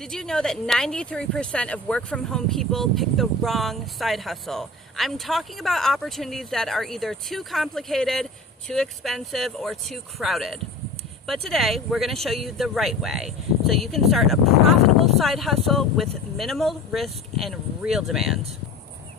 Did you know that 93% of work from home people pick the wrong side hustle? I'm talking about opportunities that are either too complicated, too expensive, or too crowded. But today, we're going to show you the right way, so you can start a profitable side hustle with minimal risk and real demand.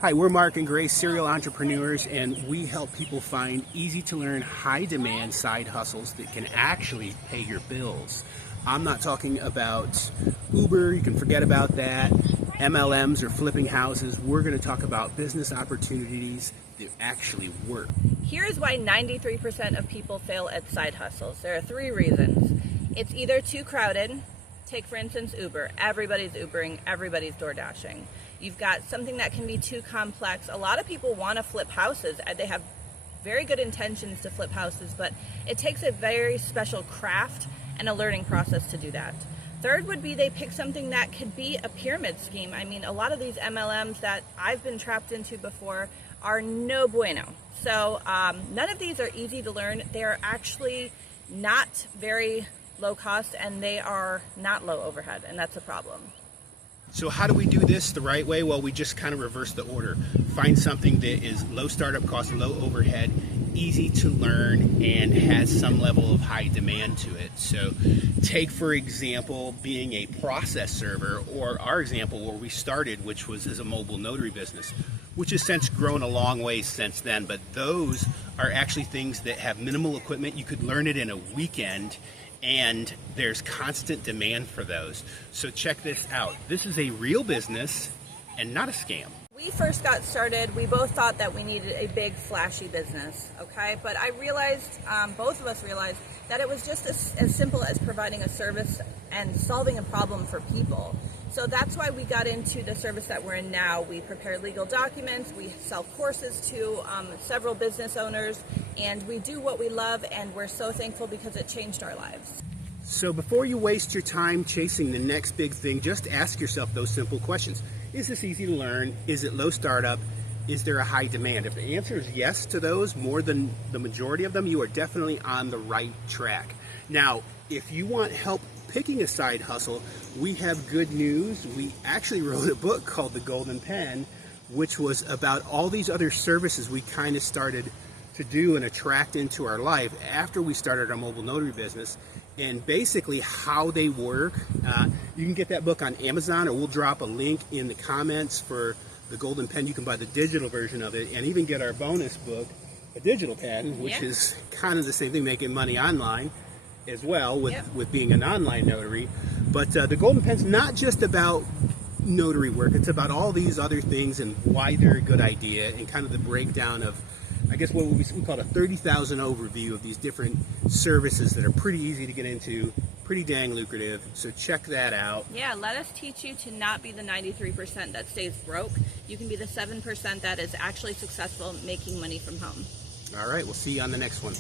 Hi, we're Mark and Grace, serial entrepreneurs, and we help people find easy-to-learn, high-demand side hustles that can actually pay your bills. I'm not talking about Uber, you can forget about that, MLMs or flipping houses. We're going to talk about business opportunities that actually work. Here's why 93% of people fail at side hustles. There are three reasons. It's either too crowded. Take, for instance, Uber. Everybody's Ubering, everybody's door dashing. You've got something that can be too complex. A lot of people want to flip houses. They have very good intentions to flip houses, but it takes a very special craft and a learning process to do that. Third would be they pick something that could be a pyramid scheme. I mean, a lot of these MLMs that I've been trapped into before are no bueno. So none of these are easy to learn. They're actually not very low cost, and they are not low overhead, and that's a problem. So how do we do this the right way? Well, we just kind of reverse the order. Find something that is low startup cost, low overhead, easy to learn, and has some level of high demand to it. So take, for example, being a process server, or our example where we started, which was as a mobile notary business, which has since grown a long way since then. But those are actually things that have minimal equipment. You could learn it in a weekend, and there's constant demand for those. So check this out. This is a real business and not a scam. We first got started, we both thought that we needed a big flashy business, okay? But I realized, both of us realized, that it was just as simple as providing a service and solving a problem for people. So that's why we got into the service that we're in now. We prepare legal documents, we sell courses to several business owners, and we do what we love, and we're so thankful because it changed our lives. So before you waste your time chasing the next big thing, just ask yourself those simple questions. Is this easy to learn? Is it low startup? Is there a high demand? If the answer is yes to those, more than the majority of them, you are definitely on the right track. Now, if you want help picking a side hustle, we have good news. We actually wrote a book called The Golden Pen, which was about all these other services we kind of started to do and attract into our life after we started our mobile notary business, and basically how they work. You can get that book on Amazon, or we'll drop a link in the comments for The Golden Pen. You can buy the digital version of it and even get our bonus book, a digital pen, which is kind of the same thing, making money online as well with being an online notary. But the Golden Pen's not just about notary work, it's about all these other things and why they're a good idea, and kind of the breakdown of, I guess, what we call a 30,000 overview of these different services that are pretty easy to get into, pretty dang lucrative. So check that out. Yeah, let us teach you to not be the 93% that stays broke. You can be the 7% that is actually successful making money from home. All right, we'll see you on the next one.